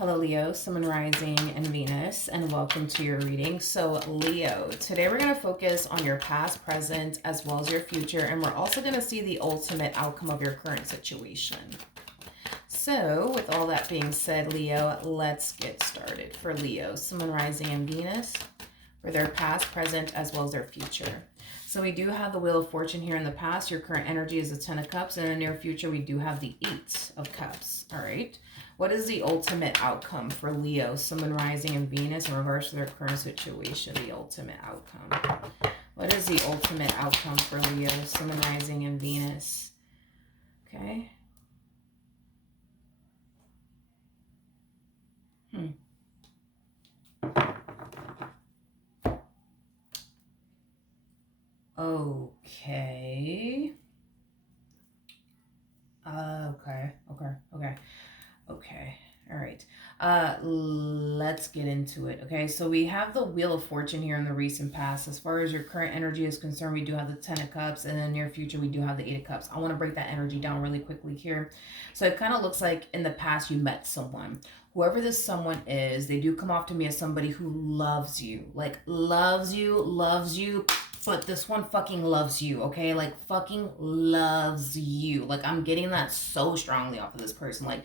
Hello, Leo, Sun, Moon, Rising, and Venus, and welcome to your reading. So, Leo, today we're going to focus on your past, present, as well as your future, and we're also going to see the ultimate outcome of your current situation. So, with all that being said, Leo, let's get started. For Leo, Sun, Moon, Rising, and Venus, for their past, present, as well as their future. So we do have the Wheel of Fortune here in the past. Your current energy is the Ten of Cups. And in the near future, we do have the Eight of Cups. All right. What is the ultimate outcome for Leo, Sun, Moon, Rising, and Venus in regards to their current situation? The ultimate outcome. What is the ultimate outcome for Leo, Sun, Moon, Rising, and Venus? Okay. Okay. Okay. All right. Let's get into it. Okay. So we have the Wheel of Fortune here in the recent past. As far as your current energy is concerned, we do have the Ten of Cups, and in the near future, we do have the Eight of Cups. I want to break that energy down really quickly here. So it kind of looks like in the past you met someone. Whoever this someone is, they do come off to me as somebody who loves you. Like loves you. But this one fucking loves you, okay? Like fucking loves you. Like I'm getting that so strongly off of this person. Like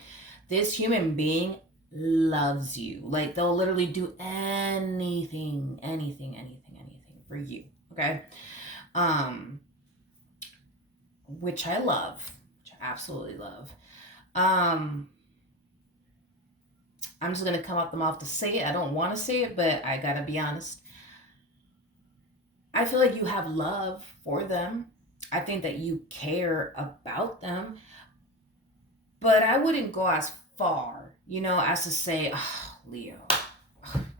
this human being loves you. Like they'll literally do anything for you, okay? Which I love, which I absolutely love. I'm just gonna come up the mouth to say it. I don't want to say it, but I gotta be honest. I feel like you have love for them. I think that you care about them. But I wouldn't go as far, as to say, oh, Leo,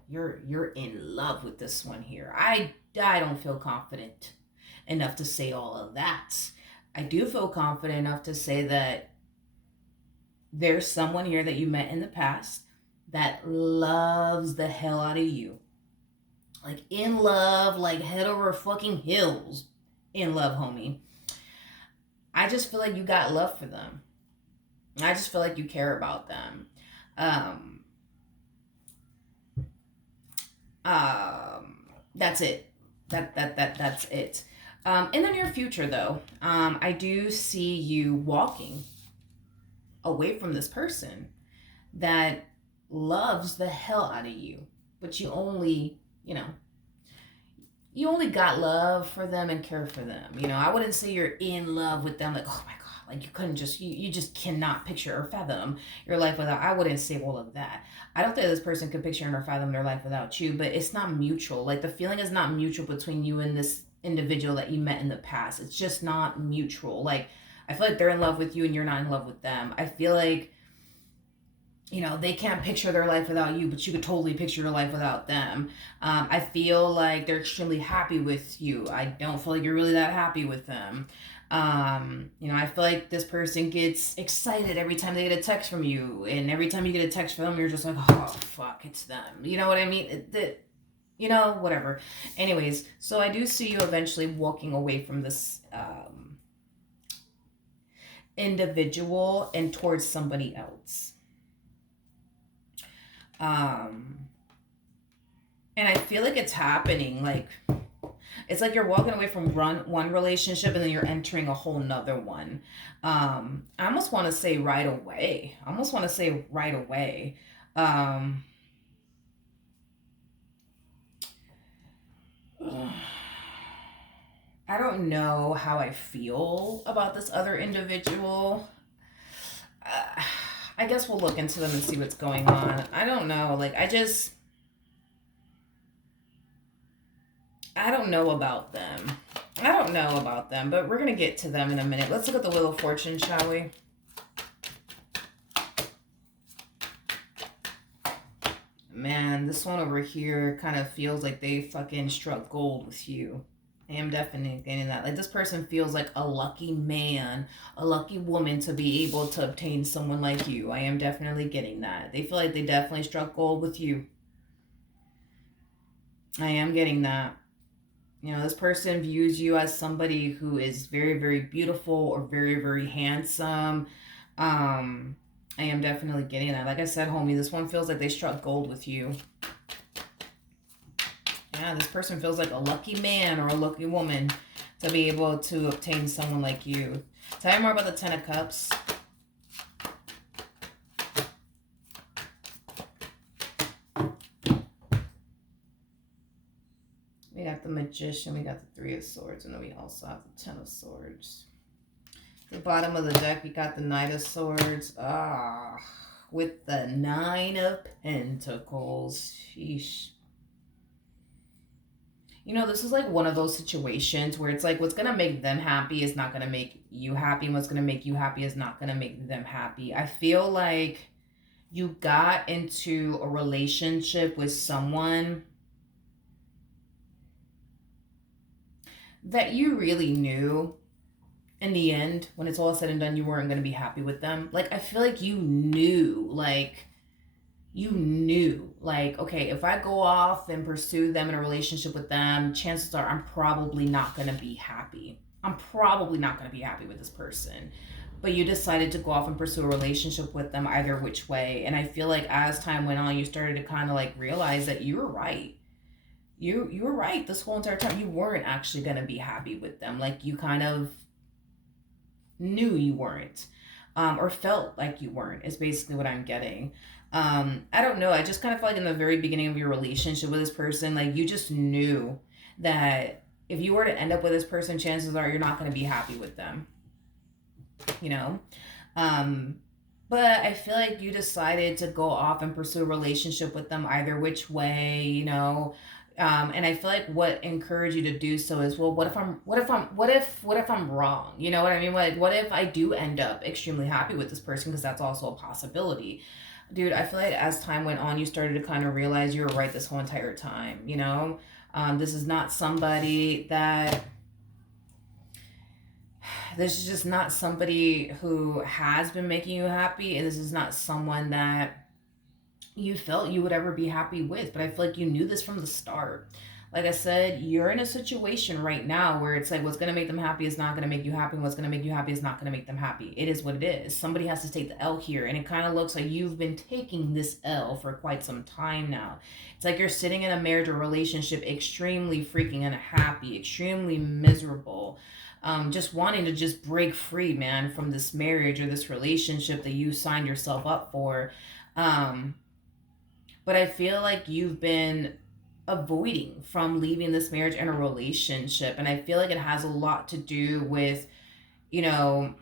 you're in love with this one here. I don't feel confident enough to say all of that. I do feel confident enough to say that there's someone here that you met in the past that loves the hell out of you. Like in love, like head over fucking heels in love, homie. I just feel like you got love for them. I just feel like you care about them. That's it. That's it. In the near future, though, I do see you walking away from this person that loves the hell out of you, but you only got love for them and care for them. I wouldn't say you're in love with them, like, oh my God, like you couldn't just, you just cannot picture or fathom your life without, I wouldn't say all of that. I don't think this person could picture or fathom their life without you, but it's not mutual. Like the feeling is not mutual between you and this individual that you met in the past. It's just not mutual. Like, I feel like they're in love with you and you're not in love with them. I feel like they can't picture their life without you, but you could totally picture your life without them. I feel like they're extremely happy with you. I don't feel like you're really that happy with them. I feel like this person gets excited every time they get a text from you, and every time you get a text from them, you're just like, oh, fuck, it's them. You know what I mean? Whatever. Anyways, so I do see you eventually walking away from this individual and towards somebody else. And I feel like it's happening, like it's like you're walking away from one relationship and then you're entering a whole nother one. I almost want to say right away. I don't know how I feel about this other individual. I guess we'll look into them and see what's going on. I don't know. Like, I don't know about them. But we're going to get to them in a minute. Let's look at the Wheel of Fortune, shall we? Man, this one over here kind of feels like they fucking struck gold with you. I am definitely getting that. Like, this person feels like a lucky man, a lucky woman to be able to obtain someone like you. I am definitely getting that. They feel like they definitely struck gold with you. I am getting that. This person views you as somebody who is very, very beautiful or very, very handsome. I am definitely getting that. Like I said, homie, this one feels like they struck gold with you. Yeah, this person feels like a lucky man or a lucky woman to be able to obtain someone like you. Tell me more about the Ten of Cups. We got the Magician, we got the Three of Swords, and then we also have the Ten of Swords. The bottom of the deck, we got the Knight of Swords. With the Nine of Pentacles. Sheesh. You know, this is like one of those situations where it's like what's going to make them happy is not going to make you happy. And what's going to make you happy is not going to make them happy. I feel like you got into a relationship with someone that you really knew in the end, when it's all said and done, you weren't going to be happy with them. Like, I feel like you knew, okay, if I go off and pursue them in a relationship with them, chances are I'm probably not going to be happy. I'm probably not going to be happy with this person. But you decided to go off and pursue a relationship with them either which way. And I feel like as time went on, you started to kind of like realize that you were right. You were right this whole entire time. You weren't actually going to be happy with them. Like, you kind of knew you weren't, or felt like you weren't, is basically what I'm getting. I don't know. I just kind of feel like in the very beginning of your relationship with this person, like you just knew that if you were to end up with this person, chances are you're not going to be happy with them, you know? But I feel like you decided to go off and pursue a relationship with them either which way, you know? And I feel like what encouraged you to do so is, well, what if I'm wrong? You know what I mean? What if I do end up extremely happy with this person? Because that's also a possibility. Dude, I feel like as time went on, you started to kind of realize you were right this whole entire time, you know? This is not somebody that this is just not somebody who has been making you happy, and this is not someone that you felt you would ever be happy with. But I feel like you knew this from the start. Like I said, you're in a situation right now where it's like what's going to make them happy is not going to make you happy, and what's going to make you happy is not going to make them happy. It is what it is. Somebody has to take the L here, and it kind of looks like you've been taking this L for quite some time now. It's like you're sitting in a marriage or relationship extremely freaking unhappy, extremely miserable, just wanting to just break free, man, from this marriage or this relationship that you signed yourself up for. But I feel like you've been avoiding from leaving this marriage and a relationship. And I feel like it has a lot to do with, you know,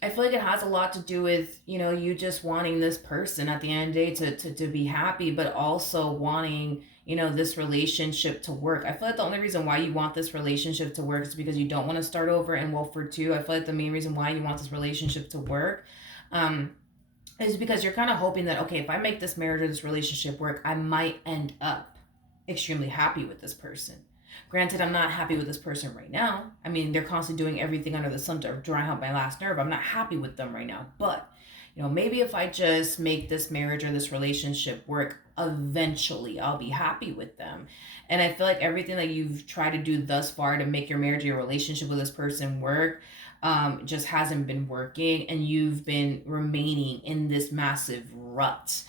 I feel like it has a lot to do with, you know, you just wanting this person at the end of the day to be happy, but also wanting, you know, this relationship to work. I feel like the only reason why you want this relationship to work is because you don't want to start over in Wolford 2. I feel like the main reason why you want this relationship to work, is because you're kind of hoping that, okay, if I make this marriage or this relationship work, I might end up extremely happy with this person. Granted, I'm not happy with this person right now. I mean, they're constantly doing everything under the sun to dry out my last nerve. I'm not happy with them right now. But, you know, maybe if I just make this marriage or this relationship work, eventually I'll be happy with them. And I feel like everything that you've tried to do thus far to make your marriage or your relationship with this person work, just hasn't been working, and you've been remaining in this massive rut.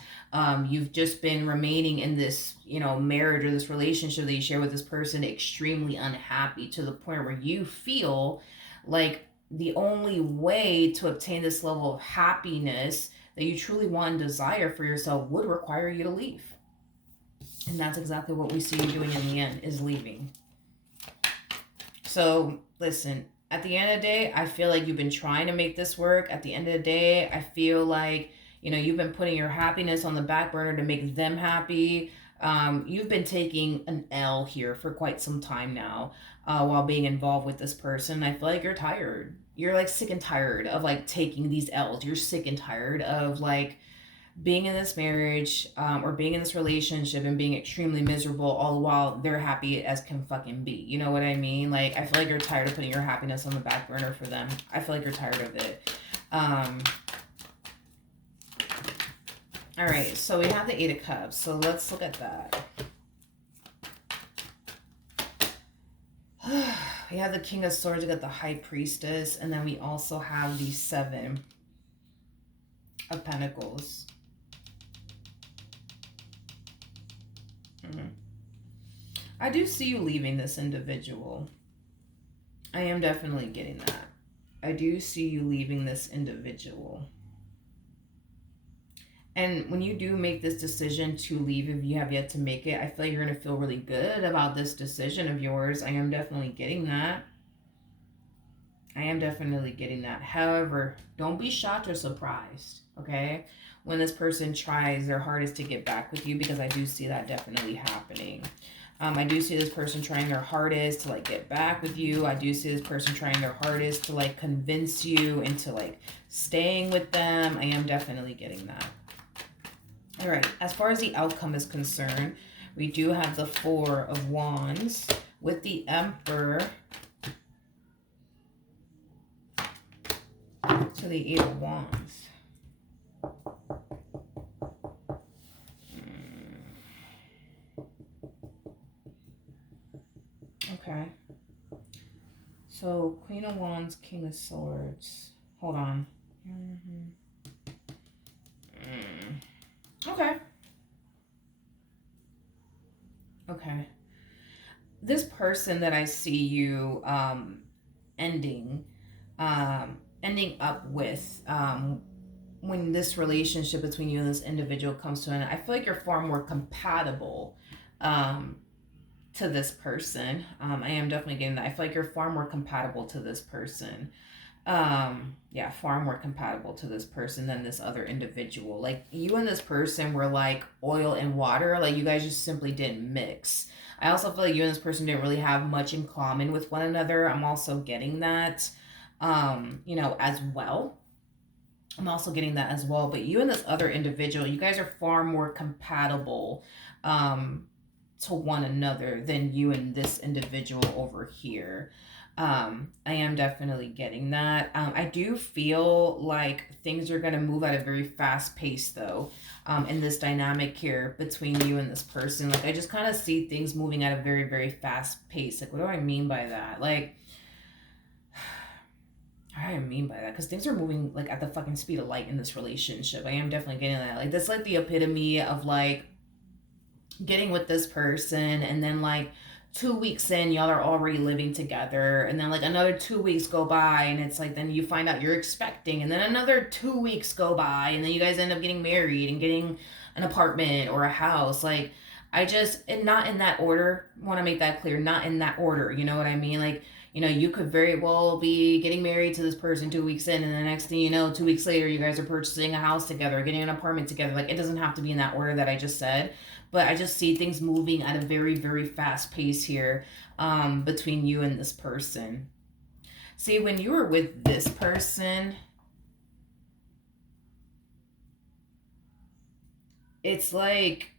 You've just been remaining in this, you know, marriage or this relationship that you share with this person extremely unhappy, to the point where you feel like the only way to obtain this level of happiness that you truly want and desire for yourself would require you to leave. And that's exactly what we see you doing in the end, is leaving. So listen, at the end of the day, I feel like you've been trying to make this work. At the end of the day, I feel like, you know, you've been putting your happiness on the back burner to make them happy. You've been taking an L here for quite some time now, while being involved with this person. I feel like you're tired. You're like sick and tired of like taking these L's. You're sick and tired of like being in this marriage, or being in this relationship and being extremely miserable, all the while they're happy as can fucking be. You know what I mean? Like, I feel like you're tired of putting your happiness on the back burner for them. I feel like you're tired of it. All right, so we have the Eight of Cups. So let's look at that. We have the King of Swords, we got the High Priestess, and then we also have the Seven. of Pentacles. I do see you leaving this individual. I am definitely getting that. I do see you leaving this individual. And when you do make this decision to leave, if you have yet to make it, I feel like you're going to feel really good about this decision of yours. I am definitely getting that. I am definitely getting that. However, don't be shocked or surprised, okay, when this person tries their hardest to get back with you, because I do see that definitely happening. I do see this person trying their hardest to like get back with you. I do see this person trying their hardest to like convince you into like staying with them. I am definitely getting that. All right, as far as the outcome is concerned, we do have the Four of Wands with the Emperor to the Eight of Wands. Okay. So, Queen of Wands, King of Swords. Hold on. Okay. Okay. This person that I see you ending up with, when this relationship between you and this individual comes to an end, I feel like you're far more compatible to this person. I am definitely getting that. I feel like you're far more compatible to this person. Yeah, far more compatible to this person than this other individual. Like, you and this person were like oil and water. Like, you guys just simply didn't mix. I also feel like you and this person didn't really have much in common with one another. I'm also getting that, as well. I'm also getting that as well. But you and this other individual, you guys are far more compatible to one another than you and this individual over here. I am definitely getting that. I do feel like things are going to move at a very fast pace, though, in this dynamic here between you and this person. Like, I just kind of see things moving at a very, very fast pace. Like, what do I mean by that? Like, I mean by that, because things are moving like at the fucking speed of light in this relationship. I am definitely getting that. Like, that's like the epitome of like getting with this person, and then like 2 weeks in, y'all are already living together, and then like another 2 weeks go by, and it's like then you find out you're expecting, and then another 2 weeks go by, and then you guys end up getting married and getting an apartment or a house. Like, and not in that order. Want to make that clear, not in that order. You know what I mean? Like, you could very well be getting married to this person 2 weeks in, and the next thing you know, 2 weeks later, you guys are purchasing a house together, getting an apartment together. Like, it doesn't have to be in that order that I just said, but I just see things moving at a very, very fast pace here, between you and this person. See, when you were with this person, it's like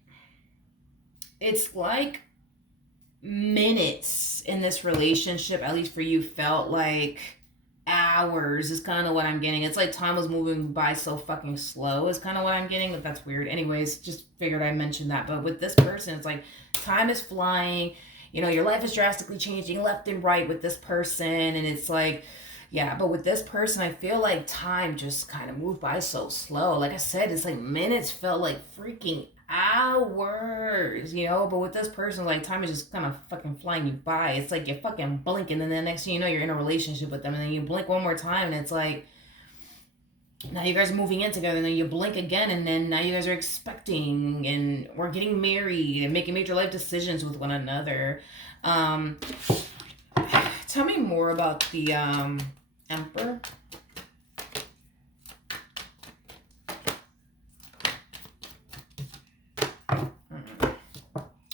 minutes in this relationship, at least for you, felt like hours, is kind of what I'm getting. It's like time was moving by so fucking slow is kind of what I'm getting. But that's weird. Anyways, just figured I mentioned that. But with this person, it's like time is flying. Your life is drastically changing left and right with this person. And it's like, yeah, but with this person, I feel like time just kind of moved by so slow. Like I said, it's like minutes felt like freaking hours, but with this person, like, time is just kind of fucking flying you by. It's like you fucking blink, and then the next thing you know, you're in a relationship with them, and then you blink one more time, and it's like now you guys are moving in together, and then you blink again, and then now you guys are expecting, and we're getting married and making major life decisions with one another. Tell me more about the Emperor.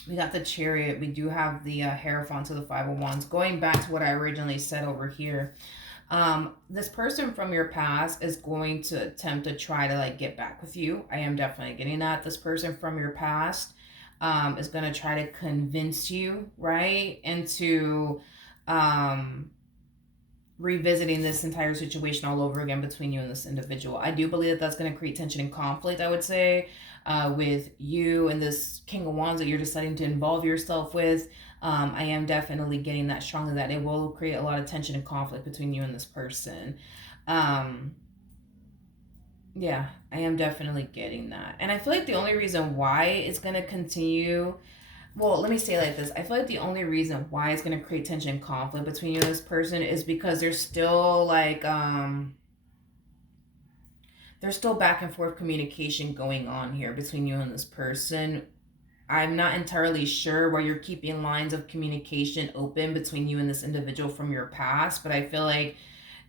We got the Chariot. We do have the Hierophant to the Five of Wands. Going back to what I originally said over here, this person from your past is going to attempt to try to like get back with you. I am definitely getting that. This person from your past is going to try to convince you, right, into revisiting this entire situation all over again between you and this individual. I do believe that that's going to create tension and conflict, I would say, with you and this King of Wands that you're deciding to involve yourself with. I am definitely getting that strongly, that it will create a lot of tension and conflict between you and this person. Yeah, I am definitely getting that. And I feel like the only reason why it's going to continue, well, let me say it like this. I feel like the only reason why it's going to create tension and conflict between you and this person is because there's still back and forth communication going on here between you and this person. I'm not entirely sure where you're keeping lines of communication open between you and this individual from your past, but I feel like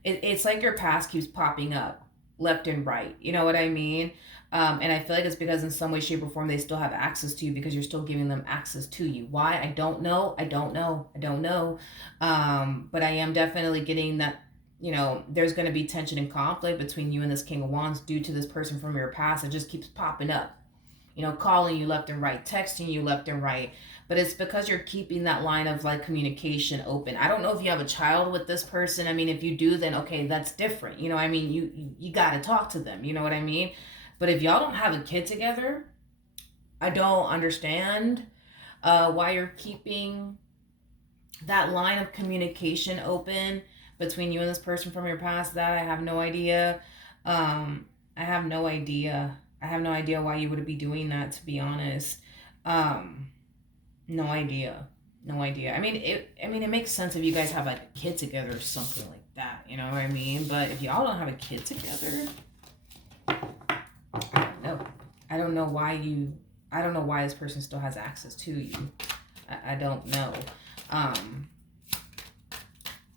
it's like your past keeps popping up left and right. You know what I mean? And I feel like it's because in some way, shape, or form they still have access to you because you're still giving them access to you. Why? I don't know. I don't know. I don't know. But I am definitely getting that. There's going to be tension and conflict between you and this King of Wands due to this person from your past. It just keeps popping up, calling you left and right, texting you left and right. But it's because you're keeping that line of like communication open. I don't know if you have a child with this person. I mean, if you do, then okay, that's different. I mean, you got to talk to them. You know what I mean? But if y'all don't have a kid together, I don't understand why you're keeping that line of communication open between you and this person from your past. That I have no idea. I have no idea. I have no idea why you would be doing that, to be honest. Um, no idea. No idea. I mean, it makes sense if you guys have like a kid together or something like that. You know what I mean? But if y'all don't have a kid together, I don't know. I don't know why you. I don't know why this person still has access to you. I don't know. Um,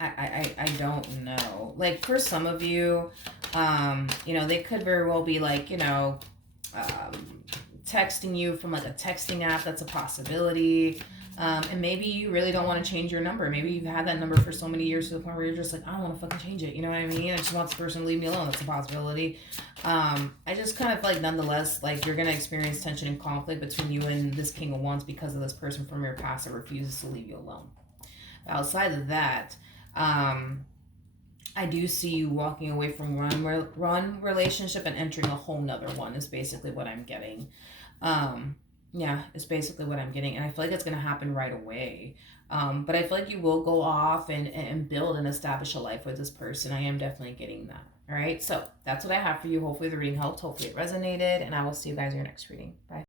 I don't know. Like for some of you, they could very well be like, texting you from like a texting app. That's a possibility. And maybe you really don't want to change your number. Maybe you've had that number for so many years to the point where you're just like, I don't want to fucking change it. You know what I mean? I just want this person to leave me alone. That's a possibility. I just kind of like, nonetheless, like you're going to experience tension and conflict between you and this King of Wands because of this person from your past that refuses to leave you alone. Outside of that, I do see you walking away from run relationship and entering a whole nother one is basically what I'm getting. Yeah, it's basically what I'm getting. And I feel like it's going to happen right away. But I feel like you will go off and build and establish a life with this person. I am definitely getting that. All right. So that's what I have for you. Hopefully the reading helped. Hopefully it resonated. And I will see you guys in your next reading. Bye.